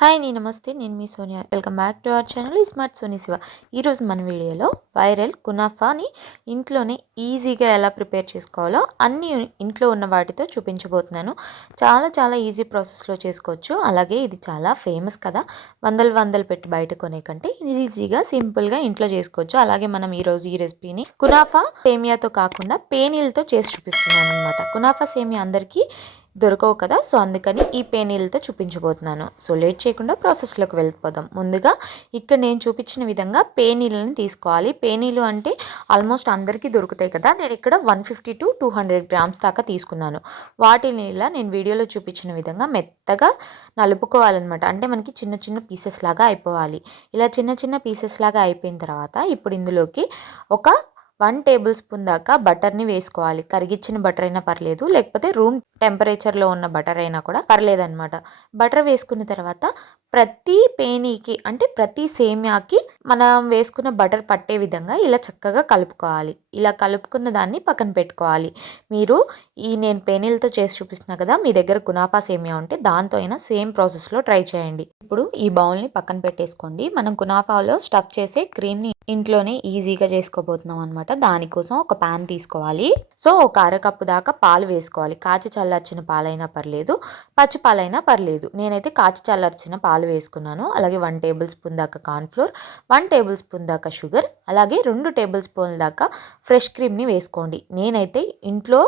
Hi నమస్తే నేను మీ Sonia welcome back to our channel smart Soni Shiva. ఈరోజు మన వీడియోలో వైరల్ కునాఫాని ఇంట్లోనే ఈజీగా ఎలా ప్రిపేర్ చేసుకోవాలో అన్ని ఇంట్లో ఉన్న వాటితో చూపించబోతున్నాను. చాలా ఈజీ ప్రాసెస్లో చేసుకోవచ్చు. అలాగే ఇది చాలా ఫేమస్ కదా, వందలు పెట్టి బయట కొనే కంటే ఈజీగా సింపుల్గా ఇంట్లో చేసుకోవచ్చు. అలాగే మనం ఈరోజు ఈ రెసిపీని కునాఫా సేమియాతో కాకుండా పేనీలతో చేసి చూపిస్తున్నాను అనమాట. కునాఫా సేమియా అందరికీ దొరకవు కదా, సో అందుకని ఈ పేనీలతో చూపించబోతున్నాను. సో లేట్ చేయకుండా ప్రాసెస్లోకి వెళ్ళిపోదాం. ముందుగా ఇక్కడ నేను చూపించిన విధంగా పేనీలను తీసుకోవాలి. పేనీలు అంటే ఆల్మోస్ట్ అందరికీ దొరుకుతాయి కదా, నేను ఇక్కడ 150 to 200 గ్రామ్స్ దాకా తీసుకున్నాను. వాటిని ఇలా నేను వీడియోలో చూపించిన విధంగా మెత్తగా నలుపుకోవాలన్నమాట. అంటే మనకి చిన్న పీసెస్ లాగా అయిపోవాలి. ఇలా చిన్న పీసెస్ లాగా అయిపోయిన తర్వాత ఇప్పుడు ఇందులోకి ఒక 1 టేబుల్ స్పూన్ దాకా బటర్ని వేసుకోవాలి. కరిగిచ్చిన బటర్ అయినా పర్లేదు, లేకపోతే రూమ్ టెంపరేచర్లో ఉన్న బటర్ అయినా కూడా పర్లేదన్నమాట. బటర్ వేసుకున్న తర్వాత ప్రతి పేనీకి అంటే ప్రతి సేమ్యాకి మనం వేసుకున్న బటర్ పట్టే విధంగా ఇలా చక్కగా కలుపుకోవాలి. ఇలా కలుపుకున్న దాన్ని పక్కన పెట్టుకోవాలి. మీరు నేను పేనీలతో చేసి చూపిస్తున్నా కదా, మీ దగ్గర కునాఫా సేమియా ఉంటే దాంతో అయినా సేమ్ ప్రాసెస్లో ట్రై చేయండి. ఇప్పుడు ఈ బౌల్ని పక్కన పెట్టేసుకోండి. మనం కునాఫాలో స్టఫ్ చేసే క్రీమ్ని ఇంట్లోనే ఈజీగా చేసుకోబోతున్నాం అనమాట. దానికోసం ఒక ప్యాన్ తీసుకోవాలి. సో ఒక అరకప్పు దాకా పాలు వేసుకోవాలి. కాచి చల్లార్చిన పాలైనా పర్లేదు, పచ్చి పాలైనా పర్లేదు. నేనైతే కాచి చల్లార్చిన పాలు వేసుకున్నాను. అలాగే 1 టేబుల్ స్పూన్ దాకా కార్న్ఫ్లోర్, 1 టేబుల్ స్పూన్ దాకా షుగర్, అలాగే 2 టేబుల్ స్పూన్ల దాకా ఫ్రెష్ క్రీమ్ని వేసుకోండి. నేనైతే ఇంట్లో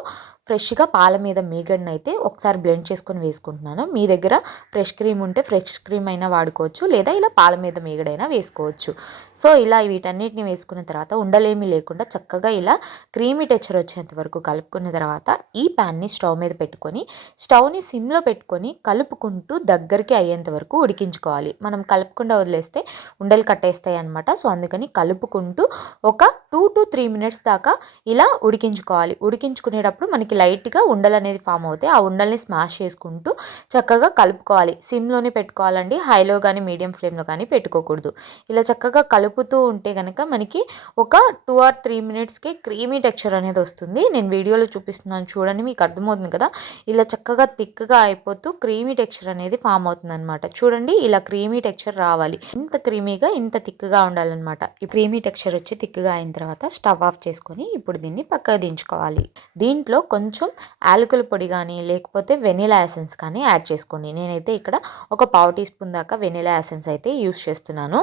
ఫ్రెష్గా పాల మీద మీగడని అయితే ఒకసారి బ్లెండ్ చేసుకొని వేసుకుంటున్నాను. మీ దగ్గర ఫ్రెష్ క్రీమ్ ఉంటే ఫ్రెష్ క్రీమ్ అయినా వాడుకోవచ్చు, లేదా ఇలా పాల మీద మీగడైనా వేసుకోవచ్చు. సో ఇలా వీటన్నిటిని వేసుకున్న తర్వాత ఉండలేమీ లేకుండా చక్కగా ఇలా క్రీమీ టెక్స్చర్ వచ్చేంత వరకు కలుపుకున్న తర్వాత ఈ ప్యాన్ని స్టవ్ మీద పెట్టుకొని స్టవ్ని సిమ్లో పెట్టుకొని కలుపుకుంటూ దగ్గరికి అయ్యేంత వరకు ఉడికించుకోవాలి. మనం కలుపుకుండా వదిలేస్తే ఉండలు కట్టేస్తాయి అనమాట. సో అందుకని కలుపుకుంటూ ఒక 2 to 3 మినిట్స్ దాకా ఇలా ఉడికించుకోవాలి. ఉడికించుకునేటప్పుడు మనకి లైట్గా ఉండలు అనేది ఫామ్ అవుతాయి. ఆ ఉండల్ని స్మాష్ చేసుకుంటూ చక్కగా కలుపుకోవాలి. సిమ్లోనే పెట్టుకోవాలండి, హైలో కానీ మీడియం ఫ్లేమ్లో కానీ పెట్టుకోకూడదు. ఇలా చక్కగా కలుపుతూ ఉంటే కనుక మనకి ఒక 2 or 3 మినిట్స్కి క్రీమీ టెక్స్చర్ అనేది వస్తుంది. నేను వీడియోలో చూపిస్తున్నాను చూడండి, మీకు అర్థమవుతుంది కదా. ఇలా చక్కగా థిక్గా అయిపోతూ క్రీమీ టెక్స్చర్ అనేది ఫామ్ అవుతుంది అనమాట. చూడండి, ఇలా క్రీమీ టెక్స్చర్ రావాలి. ఇంత క్రీమీగా ఇంత థిక్గా ఉండాలన్నమాట. ఈ క్రీమీ టెక్స్చర్ వచ్చి థిక్గా అయిన తర్వాత స్టవ్ ఆఫ్ చేసుకొని ఇప్పుడు దీన్ని పక్కకు దించుకోవాలి. దీంట్లో కొంచెం యాలకుల పొడి కానీ లేకపోతే వెనిలా ఎసెన్స్ కానీ యాడ్ చేసుకోండి. నేనైతే ఇక్కడ ఒక 1/2 టీ స్పూన్ దాకా వెనిలా ఎసెన్స్ అయితే యూస్ చేస్తున్నాను.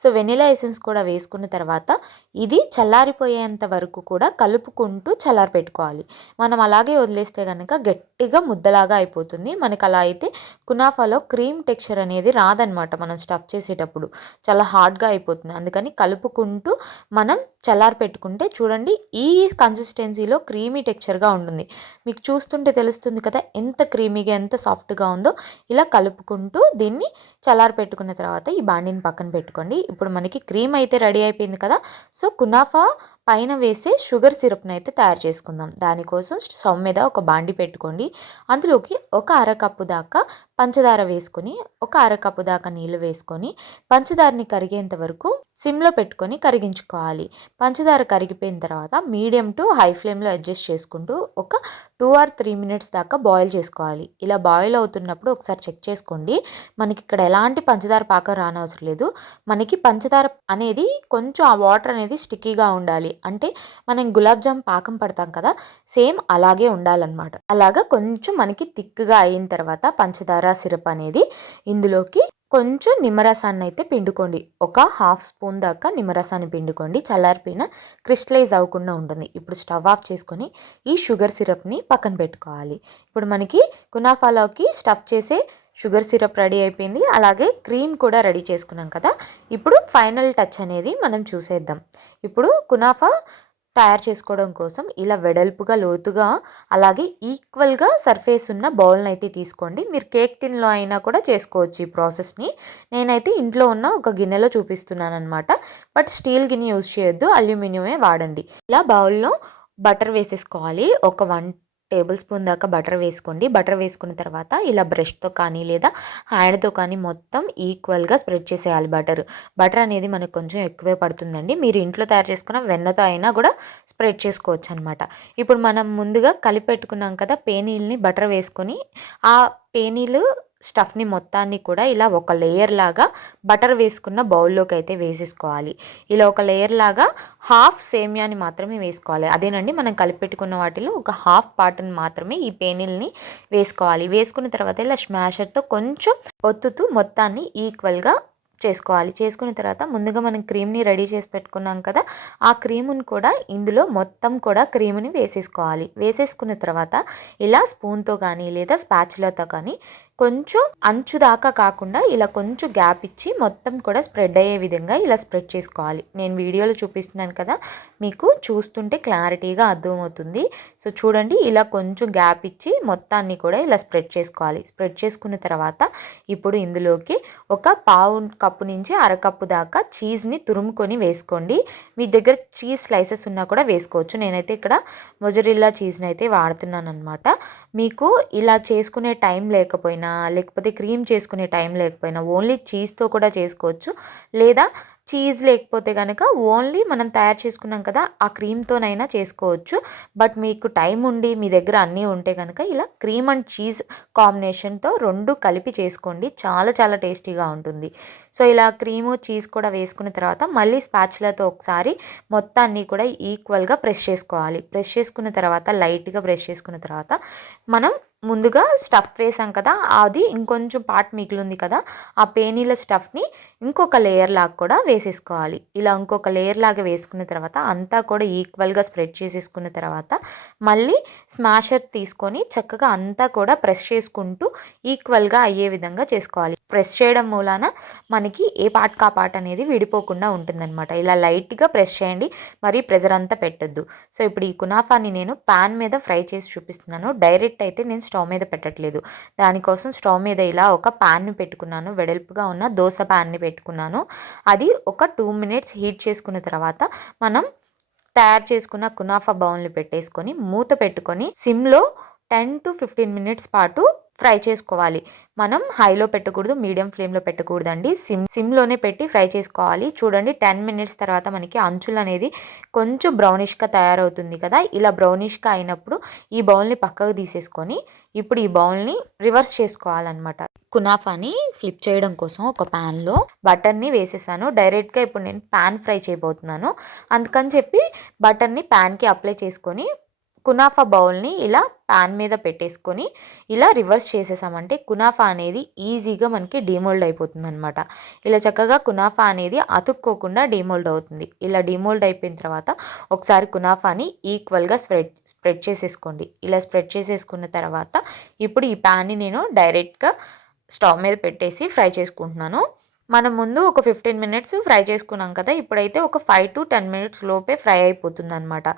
సో వెనిలా ఎసెన్స్ కూడా వేసుకున్న తర్వాత ఇది చల్లారిపోయేంత వరకు కూడా కలుపుకుంటూ చల్లారి పెట్టుకోవాలి. మనం అలాగే వదిలేస్తే కనుక గట్టిగా ముద్దలాగా అయిపోతుంది. మనకు అలా అయితే కునాఫాలో క్రీమ్ టెక్స్చర్ అనేది రాదనమాట. మనం స్టఫ్ చేసేటప్పుడు చాలా హార్డ్గా అయిపోతుంది. అందుకని కలుపుకుంటూ మనం చల్లారి పెట్టుకుంటే చూడండి ఈ కన్సిస్టెన్సీలో క్రీమీ టెక్స్చర్గా ఉంటుంది. మీకు చూస్తుంటే తెలుస్తుంది కదా ఎంత క్రీమీగా ఎంత సాఫ్ట్గా ఉందో. ఇలా కలుపుకుంటూ దీన్ని చల్లారి పెట్టుకున్న తర్వాత ఈ బాండిని పక్కన పెట్టుకోండి. ఇప్పుడు మనకి క్రీమ్ అయితే రెడీ అయిపోయింది కదా. సో కునాఫా పైన వేసే షుగర్ సిరప్ని అయితే తయారు చేసుకుందాం. దానికోసం స్టవ్ మీద ఒక బాండి పెట్టుకోండి. అందులోకి ఒక అరకప్పు దాకా పంచదార వేసుకొని ఒక అరకప్పు దాకా నీళ్ళు వేసుకొని పంచదారని కరిగేంత వరకు సిమ్లో పెట్టుకొని కరిగించుకోవాలి. పంచదార కరిగిపోయిన తర్వాత మీడియం టు హై ఫ్లేమ్లో అడ్జస్ట్ చేసుకుంటూ ఒక 2 or 3 మినిట్స్ దాకా బాయిల్ చేసుకోవాలి. ఇలా బాయిల్ అవుతున్నప్పుడు ఒకసారి చెక్ చేసుకోండి. మనకి ఇక్కడ ఎలాంటి పంచదార పాకం రానవసరం లేదు. మనకి పంచదార అనేది కొంచెం ఆ వాటర్ అనేది స్టిక్కీగా ఉండాలి. అంటే మనం గులాబ్ జామ్ పాకం పడతాం కదా, సేమ్ అలాగే ఉండాలన్నమాట. అలాగా కొంచెం మనకి థిక్గా అయిన తర్వాత పంచదార సిరప్ అనేది ఇందులోకి కొంచెం నిమ్మరసాన్ని అయితే పిండుకోండి. ఒక 1/2 స్పూన్ దాకా నిమ్మరసాన్ని పిండుకోండి. చల్లారిపోయిన క్రిస్టలైజ్ అవ్వకుండా ఉంటుంది. ఇప్పుడు స్టవ్ ఆఫ్ చేసుకొని ఈ షుగర్ సిరప్ని పక్కన పెట్టుకోవాలి. ఇప్పుడు మనకి కునాఫాలోకి స్టఫ్ చేసే షుగర్ సిరప్ రెడీ అయిపోయింది. అలాగే క్రీమ్ కూడా రెడీ చేసుకున్నాం కదా. ఇప్పుడు ఫైనల్ టచ్ అనేది మనం చూసేద్దాం. ఇప్పుడు కునాఫా తయారు చేసుకోవడం కోసం ఇలా వెడల్పుగా లోతుగా అలాగే ఈక్వల్గా సర్ఫేస్ ఉన్న బౌల్ని అయితే తీసుకోండి. మీరు కేక్ టిన్లో అయినా కూడా చేసుకోవచ్చు ఈ ప్రాసెస్ని. నేనైతే ఇంట్లో ఉన్న ఒక గిన్నెలో చూపిస్తున్నాను అనమాట. బట్ స్టీల్ గిన్నె యూజ్ చేయొద్దు, అల్యూమినియమే వాడండి. ఇలా బౌల్లో బటర్ వేసేసుకోవాలి. ఒక 1 టేబుల్ స్పూన్ దాకా బటర్ వేసుకోండి. బటర్ వేసుకున్న తర్వాత ఇలా బ్రష్తో కానీ లేదా హ్యాండ్తో కానీ మొత్తం ఈక్వల్గా స్ప్రెడ్ చేసేయాలి. బటర్ అనేది మనకు కొంచెం ఎక్కువే పడుతుందండి. మీరు ఇంట్లో తయారు చేసుకున్న వెన్నతో అయినా కూడా స్ప్రెడ్ చేసుకోవచ్చు అనమాట. ఇప్పుడు మనం ముందుగా కలిపెట్టుకున్నాం కదా పేనీల్ని బటర్ వేసుకొని ఆ పేనీలు స్టఫ్ని మొత్తాన్ని కూడా ఇలా ఒక లేయర్ లాగా బటర్ వేసుకున్న బౌల్లోకి అయితే వేసేసుకోవాలి. ఇలా ఒక లేయర్ లాగా హాఫ్ సేమియాని మాత్రమే వేసుకోవాలి. అదేనండి, మనం కలిపెట్టుకున్న వాటిలో ఒక హాఫ్ పార్ట్ని మాత్రమే ఈ పేనీల్ని వేసుకోవాలి. వేసుకున్న తర్వాత ఇలా స్మాషర్తో కొంచెం ఒత్తుతూ మొత్తాన్ని ఈక్వల్గా చేసుకోవాలి. చేసుకున్న తర్వాత ముందుగా మనం క్రీమ్ని రెడీ చేసి పెట్టుకున్నాం కదా, ఆ క్రీముని కూడా ఇందులో మొత్తం కూడా క్రీముని వేసేసుకోవాలి. వేసేసుకున్న తర్వాత ఇలా స్పూన్తో కానీ లేదా స్పాచులాతో కానీ కొంచెం అంచు దాకా కాకుండా ఇలా కొంచెం గ్యాప్ ఇచ్చి మొత్తం కూడా స్ప్రెడ్ అయ్యే విధంగా ఇలా స్ప్రెడ్ చేసుకోవాలి. నేను వీడియోలో చూపిస్తున్నాను కదా, మీకు చూస్తుంటే క్లారిటీగా అర్థమవుతుంది. సో చూడండి, ఇలా కొంచెం గ్యాప్ ఇచ్చి మొత్తాన్ని కూడా ఇలా స్ప్రెడ్ చేసుకోవాలి. స్ప్రెడ్ చేసుకున్న తర్వాత ఇప్పుడు ఇందులోకి ఒక పావు కప్పు నుంచి అరకప్పు దాకా చీజ్ని తురుముకొని వేసుకోండి. మీ దగ్గర చీజ్ స్లైసెస్ ఉన్నా కూడా వేసుకోవచ్చు. నేనైతే ఇక్కడ మొజరెల్లా చీజ్ని అయితే వాడుతున్నాను అనమాట. మీకు ఇలా చేసుకునే టైం లేకపోయినా, లేకపోతే క్రీమ్ చేసుకునే టైం లేకపోయినా ఓన్లీ చీజ్తో కూడా చేసుకోవచ్చు. లేదా చీజ్ లేకపోతే కనుక ఓన్లీ మనం తయారు చేసుకున్నాం కదా ఆ క్రీమ్తోనైనా చేసుకోవచ్చు. బట్ మీకు టైం ఉండి మీ దగ్గర అన్నీ ఉంటే కనుక ఇలా క్రీమ్ అండ్ చీజ్ కాంబినేషన్తో రెండు కలిపి చేసుకోండి. చాలా చాలా టేస్టీగా ఉంటుంది. సో ఇలా క్రీము చీజ్ కూడా వేసుకున్న తర్వాత మళ్ళీ స్పాచులాతో ఒకసారి మొత్తాన్ని కూడా ఈక్వల్గా ప్రెస్ చేసుకోవాలి. ప్రెస్ చేసుకున్న తర్వాత లైట్గా ప్రెస్ చేసుకున్న తర్వాత మనం ముందుగా స్టఫ్ వేసాం కదా, అది ఇంకొంచెం పార్ట్ మిగిలింది కదా, ఆ పేనీల స్టఫ్ని ఇంకొక లేయర్ లాగా కూడా వేసేసుకోవాలి. ఇలా ఇంకొక లేయర్ లాగా వేసుకున్న తర్వాత అంతా కూడా ఈక్వల్గా స్ప్రెడ్ చేసేసుకున్న తర్వాత మళ్ళీ స్మాషర్ తీసుకొని చక్కగా అంతా కూడా ప్రెస్ చేసుకుంటూ ఈక్వల్గా అయ్యే విధంగా చేసుకోవాలి. ప్రెస్ చేయడం మూలాన మనకి ఏ పార్ట్ కా పార్ట్ అనేది విడిపోకుండా ఉంటుందన్నమాట. ఇలా లైట్గా ప్రెస్ చేయండి, మరి ప్రెజర్ అంతా పెట్టద్దు. సో ఇప్పుడు ఈ కునాఫాని నేను పాన్ మీద ఫ్రై చేసి చూపిస్తున్నాను. డైరెక్ట్ అయితే నేను స్టవ్ మీద పెట్టట్లేదు. దానికోసం స్టవ్ మీద ఇలా ఒక ప్యాన్ని పెట్టుకున్నాను. వెడల్పుగా ఉన్న దోశ ప్యాన్ని పెట్టుకున్నాను. అది ఒక 2 మినిట్స్ హీట్ చేసుకున్న తర్వాత మనం తయారు చేసుకున్న కునాఫా బౌల్ని పెట్టేసుకొని మూత పెట్టుకొని సిమ్లో 10 to 15 మినిట్స్ పాటు ఫ్రై చేసుకోవాలి. మనం హైలో పెట్టకూడదు, మీడియం ఫ్లేమ్లో పెట్టకూడదండి. సిమ్లోనే పెట్టి ఫ్రై చేసుకోవాలి. చూడండి, 10 మినిట్స్ తర్వాత మనకి అంచులు అనేది కొంచెం బ్రౌనిష్గా తయారవుతుంది కదా. ఇలా బ్రౌనిష్గా అయినప్పుడు ఈ బౌల్ని పక్కకు తీసేసుకొని ఇప్పుడు ఈ బౌల్ని రివర్స్ చేసుకోవాలన్నమాట. కునాఫాని ఫ్లిప్ చేయడం కోసం ఒక ప్యాన్లో బటర్ని వేసేసాను. డైరెక్ట్గా ఇప్పుడు నేను ప్యాన్ ఫ్రై చేయబోతున్నాను. అందుకని చెప్పి బటర్ని ప్యాన్కి అప్లై చేసుకొని కునాఫా బౌల్ని ఇలా ప్యాన్ మీద పెట్టేసుకొని ఇలా రివర్స్ చేసేసామంటే కునాఫా అనేది ఈజీగా మనకి డీమోల్డ్ అయిపోతుంది అనమాట. ఇలా చక్కగా కునాఫా అనేది అతుక్కోకుండా డీమోల్డ్ అవుతుంది. ఇలా డీమోల్డ్ అయిపోయిన తర్వాత ఒకసారి కునాఫాని ఈక్వల్గా స్ప్రెడ్ చేసేసుకోండి. ఇలా స్ప్రెడ్ చేసేసుకున్న తర్వాత ఇప్పుడు ఈ ప్యాన్ని నేను డైరెక్ట్గా స్టవ్ మీద పెట్టేసి ఫ్రై చేసుకుంటున్నాను. మనం ముందు ఒక 15 మినిట్స్ ఫ్రై చేసుకున్నాం కదా, ఇప్పుడైతే ఒక 5 to 10 మినిట్స్ లోపే ఫ్రై అయిపోతుంది అనమాట.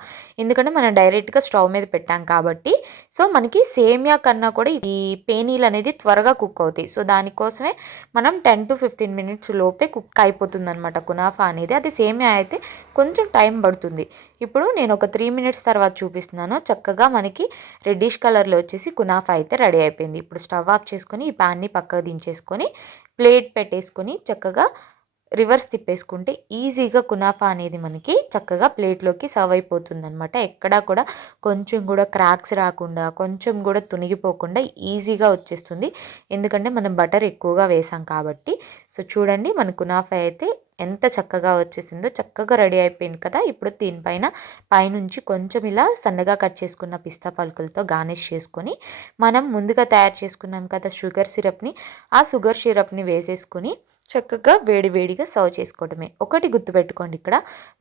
ఎందుకంటే మనం డైరెక్ట్గా స్టవ్ మీద పెట్టాం కాబట్టి. సో మనకి సేమియా కన్నా కూడా ఈ పేనీలు అనేది త్వరగా కుక్ అవుతాయి. సో దానికోసమే మనం 10 to 15 మినిట్స్ లోపే కుక్ అయిపోతుంది అనమాట కునాఫా అనేది. అది సేమియా అయితే కొంచెం టైం పడుతుంది. ఇప్పుడు నేను ఒక 3 మినిట్స్ తర్వాత చూపిస్తున్నాను. చక్కగా మనకి రెడ్డిష్ కలర్లో వచ్చేసి కునాఫా అయితే రెడీ అయిపోయింది. ఇప్పుడు స్టవ్ ఆఫ్ చేసుకొని ఈ ప్యాన్ని పక్కకు దించేసుకొని ప్లేట్ పెట్టేసుకొని చక్కగా రివర్స్ తిప్పేసుకుంటే ఈజీగా కునాఫా అనేది మనకి చక్కగా ప్లేట్లోకి సర్వ్ అయిపోతుంది అనమాట. ఎక్కడా కూడా కొంచెం కూడా క్రాక్స్ రాకుండా, కొంచెం కూడా తునిగిపోకుండా ఈజీగా వచ్చేస్తుంది. ఎందుకంటే మనం బటర్ ఎక్కువగా వేసాం కాబట్టి. సో చూడండి, మన కునాఫా అయితే ఎంత చక్కగా వచ్చేసిందో, చక్కగా రెడీ అయిపోయింది కదా. ఇప్పుడు దీనిపైన పైనుంచి కొంచెం ఇలా సన్నగా కట్ చేసుకున్న పిస్తా పలుకులతో గార్నిష్ చేసుకొని మనం ముందుగా తయారు చేసుకున్నాం కదా షుగర్ సిరప్ని, ఆ షుగర్ సిరప్ని వేసేసుకొని చక్కగా వేడివేడిగా సర్వ్ చేసుకోవడమే. ఒకటి గుర్తుపెట్టుకోండి, ఇక్కడ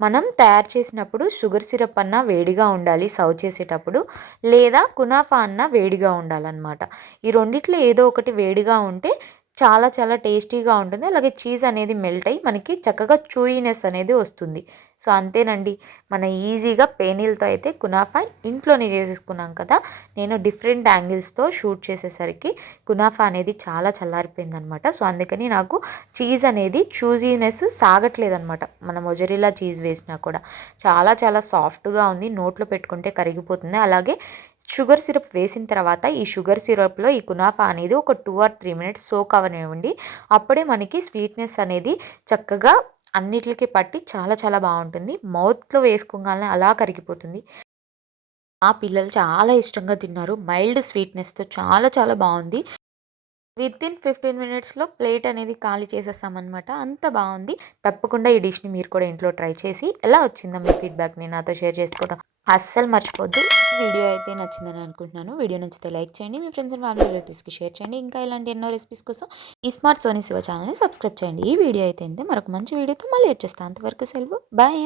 మనం తయారు చేసినప్పుడు షుగర్ సిరప్ అన్నా వేడిగా ఉండాలి సర్వ్ చేసేటప్పుడు, లేదా కునాఫా అన్నా వేడిగా ఉండాలన్నమాట. ఈ రెండిట్లో ఏదో ఒకటి వేడిగా ఉంటే చాలా చాలా టేస్టీగా ఉంటుంది. అలాగే చీజ్ అనేది మెల్ట్ అయ్యి మనకి చక్కగా చూయినెస్ అనేది వస్తుంది. సో అంతేనండి, మన ఈజీగా పేనీలతో అయితే కునాఫా ఇంట్లోనే చేసేసుకున్నాం కదా. నేను డిఫరెంట్ యాంగిల్స్తో షూట్ చేసేసరికి కునాఫా అనేది చాలా చల్లారిపోయింది అనమాట. సో అందుకని నాకు చీజ్ అనేది చూజీనెస్ సాగట్లేదు అనమాట. మన మొజరెల్లా చీజ్ వేసినా కూడా చాలా చాలా సాఫ్ట్గా ఉంది, నోట్లో పెట్టుకుంటే కరిగిపోతుంది. అలాగే షుగర్ సిరప్ వేసిన తర్వాత ఈ షుగర్ సిరప్లో ఈ కునాఫా అనేది ఒక 2 or 3 మినిట్స్ సోక్ అవనివ్వండి. అప్పుడే మనకి స్వీట్నెస్ అనేది చక్కగా అన్నిటికీ పట్టి చాలా చాలా బాగుంటుంది. మౌత్లో వేసుకోగానే అలా కరిగిపోతుంది. ఆ పిల్లలు చాలా ఇష్టంగా తిన్నారు. మైల్డ్ స్వీట్నెస్తో చాలా చాలా బాగుంది. వితిన్ 15 మినిట్స్‌లో ప్లేట్ అనేది ఖాళీ చేసేసామనమాట. అంత బావుంది. తప్పకుండా ఈ డిష్‌ని మీరు కూడా ఇంట్లో ట్రై చేసి ఎలా వచ్చిందో మీ ఫీడ్‌బ్యాక్‌ని నాతో షేర్ చేసుకోవడం అస్సలు మర్చిపోద్దు. వీడియో అయితే నచ్చిందని అనుకుంటున్నాను. వీడియో నచ్చితే లైక్ చేయండి. మీ ఫ్రెండ్స్ అండ్ ఫ్యామిలీ రిలేటివ్స్‌కి షేర్ చేయండి. ఇంకా ఇలాంటి ఎన్నో రెసిపీస్ కోసం ఈ స్మార్ట్ సోనీ శివ ఛానెల్‌ని సబ్స్క్రైబ్ చేయండి. ఈ వీడియో అయితే ఇంతే. మరొక మంచి వీడియోతో మళ్ళీ వచ్చేస్తా. అంతవరకు సెలవు. బాయ్.